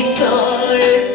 sol